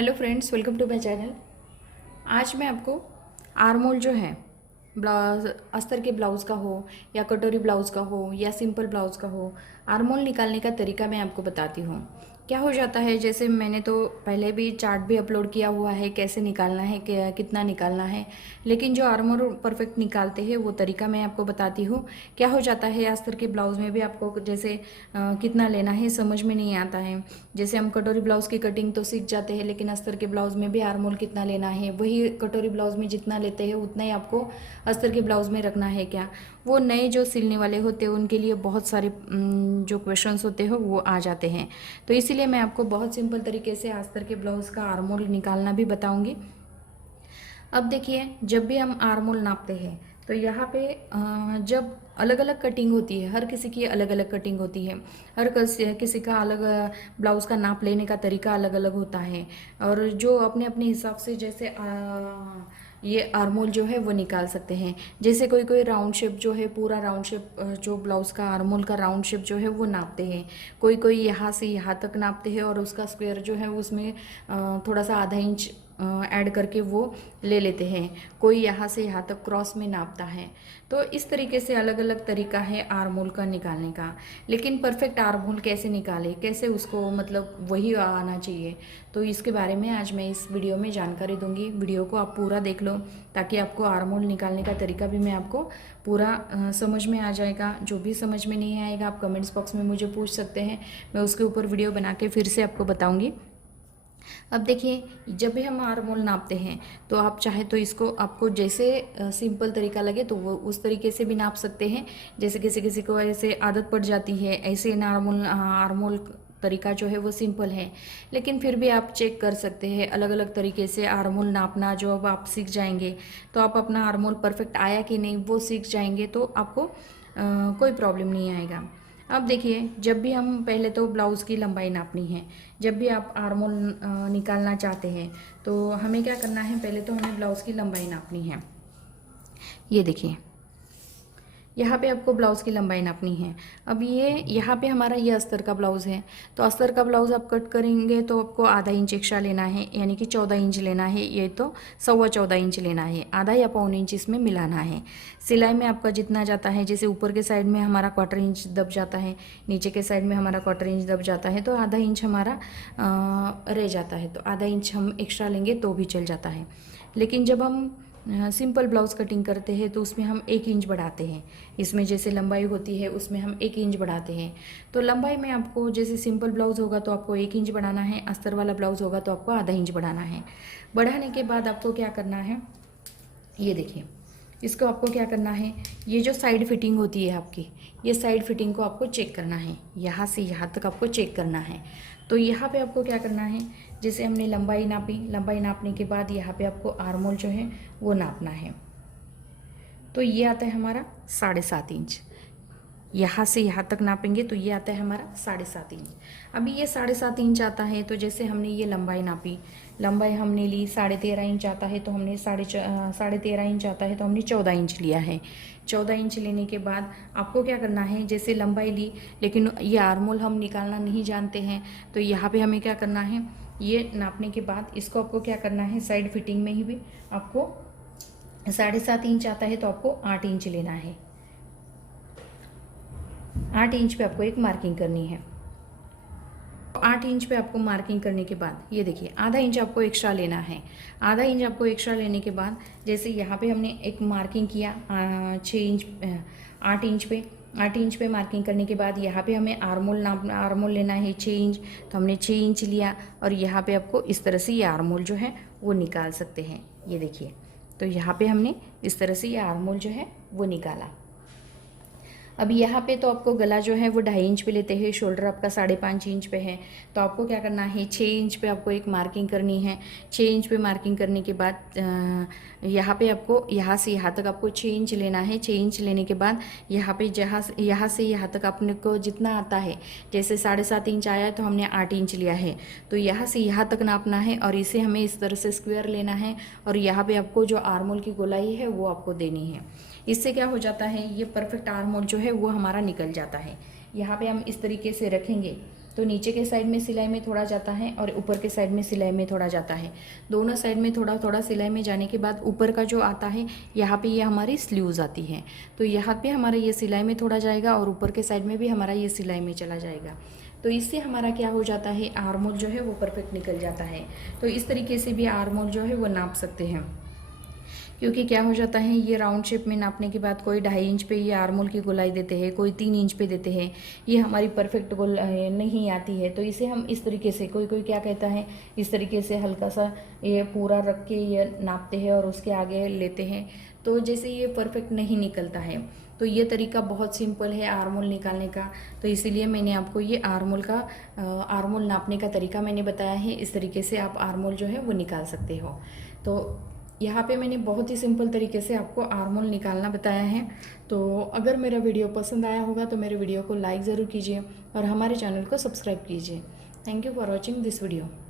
Hello friends, welcome to my channel. आज मैं आपको आर्म होल जो है ब्लाउज, अस्तर के ब्लाउज़ का हो या कटोरी ब्लाउज़ का हो या सिंपल ब्लाउज़ का हो, आर्म होल निकालने का तरीका मैं आपको बताती हूँ। क्या हो जाता है, जैसे मैंने तो पहले भी चार्ट भी अपलोड किया हुआ है कैसे निकालना है, कितना निकालना है, लेकिन जो आर्म होल परफेक्ट निकालते हैं वो तरीका मैं आपको बताती हूँ। क्या हो जाता है, अस्तर के ब्लाउज़ में भी आपको जैसे कितना लेना है समझ में नहीं आता है। जैसे हम कटोरी ब्लाउज़ की कटिंग तो सीख जाते हैं, लेकिन अस्तर के ब्लाउज़ में भी आर्म होल कितना लेना है, वही कटोरी ब्लाउज़ में जितना लेते हैं उतना ही आपको अस्तर के ब्लाउज़ में रखना है क्या। वो नए जो सिलने वाले होते हैं उनके लिए बहुत सारे जो क्वेश्चंस होते हैं वो आ जाते हैं। तो इसीलिए मैं आपको बहुत सिंपल तरीके से अस्तर के ब्लाउज़ का आर्म होल निकालना भी बताऊंगी। अब देखिए, जब भी हम आर्म होल नापते हैं तो यहाँ पे जब अलग अलग कटिंग होती है, हर किसी की अलग अलग कटिंग होती है, हर किसी का अलग ब्लाउज़ का नाप लेने का तरीका अलग अलग होता है। और जो अपने अपने हिसाब से जैसे ये आर्म होल जो है वो निकाल सकते हैं। जैसे कोई कोई राउंड शेप जो है, पूरा राउंड शेप जो ब्लाउज़ का आर्म होल का राउंड शेप जो है वो नापते हैं। कोई कोई यहाँ से यहाँ तक नापते हैं और उसका स्क्वायर जो है उसमें थोड़ा सा आधा इंच ऐड करके वो ले लेते हैं। कोई यहाँ से यहाँ तक क्रॉस में नापता है। तो इस तरीके से अलग अलग तरीका है आर्म होल का निकालने का। लेकिन परफेक्ट आर्म होल कैसे निकाले, कैसे उसको मतलब वही आना चाहिए, तो इसके बारे में आज मैं इस वीडियो में जानकारी दूंगी। वीडियो को आप पूरा देख लो ताकि आपको आर्म होल निकालने का तरीका भी मैं आपको पूरा समझ में आ जाएगा। जो भी समझ में नहीं आएगा आप कमेंट्स बॉक्स में मुझे पूछ सकते हैं, मैं उसके ऊपर वीडियो बना के फिर से आपको बताऊँगी। अब देखिए, जब भी हम आर्म होल नापते हैं तो आप चाहे तो इसको आपको जैसे सिंपल तरीका लगे तो वो उस तरीके से भी नाप सकते हैं। जैसे किसी किसी को ऐसे आदत पड़ जाती है, ऐसे आर्म होल तरीका जो है वो सिंपल है, लेकिन फिर भी आप चेक कर सकते हैं अलग अलग तरीके से आर्म होल नापना। जो अब आप सीख जाएंगे तो आप अपना आर्म होल परफेक्ट आया कि नहीं वो सीख जाएंगे, तो आपको कोई प्रॉब्लम नहीं आएगा। अब देखिए, जब भी हम पहले तो ब्लाउज़ की लंबाई नापनी है। जब भी आप आर्म होल निकालना चाहते हैं तो हमें क्या करना है, पहले तो हमें ब्लाउज़ की लंबाई नापनी है। ये देखिए, यहाँ पे आपको ब्लाउज़ की लंबाई नापनी है। अब ये यहाँ पे हमारा ये अस्तर का ब्लाउज़ है, तो अस्तर का ब्लाउज़ आप कट करेंगे तो आपको आधा इंच एक्स्ट्रा लेना है, यानी कि 14 इंच लेना है। ये तो 14.25 इंच लेना है, आधा या पौन इंच इसमें मिलाना है। सिलाई में आपका जितना जाता है, जैसे ऊपर के साइड में हमारा 1/4 इंच दब जाता है, नीचे के साइड में हमारा 1/4 इंच दब जाता है, तो आधा इंच हमारा रह जाता है, तो आधा इंच हम एक्स्ट्रा लेंगे तो भी चल जाता है। लेकिन जब हम सिंपल ब्लाउज़ कटिंग करते हैं तो उसमें हम 1 इंच बढ़ाते हैं। इसमें जैसे लंबाई होती है उसमें हम 1 इंच बढ़ाते हैं। तो लंबाई में आपको जैसे सिंपल ब्लाउज़ होगा तो आपको 1 इंच बढ़ाना है, अस्तर वाला ब्लाउज़ होगा तो आपको आधा इंच बढ़ाना है। बढ़ाने के बाद आपको क्या करना है, ये देखिए, इसको आपको क्या करना है, ये जो साइड फिटिंग होती है आपकी, ये साइड फिटिंग को आपको चेक करना है। यहाँ से यहाँ तक आपको चेक करना है। तो यहाँ पे आपको क्या करना है, जैसे हमने लंबाई नापी, लंबाई नापने के बाद यहाँ पे आपको आर्म होल जो है वो नापना है। तो ये आता है हमारा 7.5 इंच। यहाँ से यहाँ तक नापेंगे तो ये आता है हमारा 7.5 इंच। अभी ये 7.5 इंच आता है, तो जैसे हमने ये लंबाई नापी, लंबाई हमने ली 13.5 इंच आता है, तो हमने 13.5 इंच आता है तो हमने 14 इंच लिया है। 14 इंच लेने के बाद आपको क्या करना है, जैसे लंबाई ली लेकिन ये आर्म होल हम निकालना नहीं जानते हैं, तो यहाँ पे हमें क्या करना है, ये नापने के बाद इसको आपको क्या करना है, साइड फिटिंग में ही भी आपको 7.5 इंच आता है तो आपको 8 इंच लेना है। 8 इंच पे आपको एक मार्किंग करनी है। 8 इंच पे आपको मार्किंग करने के बाद ये देखिए, आधा इंच आपको एक्स्ट्रा लेना है। आधा इंच आपको एक्स्ट्रा लेने के बाद जैसे यहाँ पे हमने एक मार्किंग किया 6 इंच 8 इंच पे, 8 इंच पे मार्किंग करने के बाद यहाँ पे हमें आर्म होल लेना है 6 इंच, तो हमने 6 इंच लिया और यहाँ पे आपको इस तरह से ये आर्म होल जो है वो निकाल सकते हैं। ये देखिए, तो यहाँ पे हमने इस तरह से ये आर्म होल जो है वो निकाला। अब यहाँ पे तो आपको गला जो है वो 2.5 इंच पे लेते हैं, शोल्डर आपका 5.5 इंच पे है, तो आपको क्या करना है, 6 इंच पे आपको एक मार्किंग करनी है। 6 इंच पे मार्किंग करने के बाद यहाँ पे आपको यहाँ से यहाँ तक आपको 6 इंच लेना है। 6 इंच लेने के बाद यहाँ पे यहाँ से यहाँ तक अपने को जितना आता है, जैसे 7.5 इंच आया है तो हमने 8 इंच लिया है, तो यहाँ से यहाँ तक नापना है और इसे हमें इस तरह से स्क्वायर लेना है और यहाँ पे आपको जो आर्म होल की गोलाई है वो आपको देनी है। इससे क्या हो जाता है, ये परफेक्ट आर्म होल जो है वो हमारा निकल जाता है। यहाँ पे हम इस तरीके से रखेंगे तो तो नीचे के साइड में सिलाई में थोड़ा जाता है और ऊपर के साइड में सिलाई में थोड़ा जाता है। दोनों साइड में थोड़ा थोड़ा सिलाई में जाने के बाद ऊपर का जो आता है यहाँ पे ये हमारी स्लीव्स आती है, तो यहाँ पे हमारा ये सिलाई में थोड़ा जाएगा और ऊपर के साइड में भी हमारा ये सिलाई में चला जाएगा। तो इससे हमारा क्या हो जाता है, आर्म होल जो है वो परफेक्ट निकल जाता है। तो इस तरीके से भी आर्म होल जो है वो नाप सकते हैं, क्योंकि क्या हो जाता है, ये राउंड शेप में नापने के बाद कोई 2.5 इंच पे ये आर्म होल की गोलाई देते हैं, कोई 3 इंच पे देते हैं, ये हमारी परफेक्ट गोल नहीं आती है। तो इसे हम इस तरीके से, कोई कोई क्या कहता है, इस तरीके से हल्का सा ये पूरा रख के ये नापते हैं और उसके आगे लेते हैं, तो जैसे ये परफेक्ट नहीं निकलता है। तो ये तरीका बहुत सिंपल है आर्म होल निकालने का, तो इसीलिए मैंने आपको ये आर्म होल नापने का तरीका मैंने बताया है। इस तरीके से आप आर्म होल जो है वो निकाल सकते हो। तो यहाँ पे मैंने बहुत ही सिंपल तरीके से आपको आर्म होल निकालना बताया है। तो अगर मेरा वीडियो पसंद आया होगा तो मेरे वीडियो को लाइक ज़रूर कीजिए और हमारे चैनल को सब्सक्राइब कीजिए। Thank you for watching this video.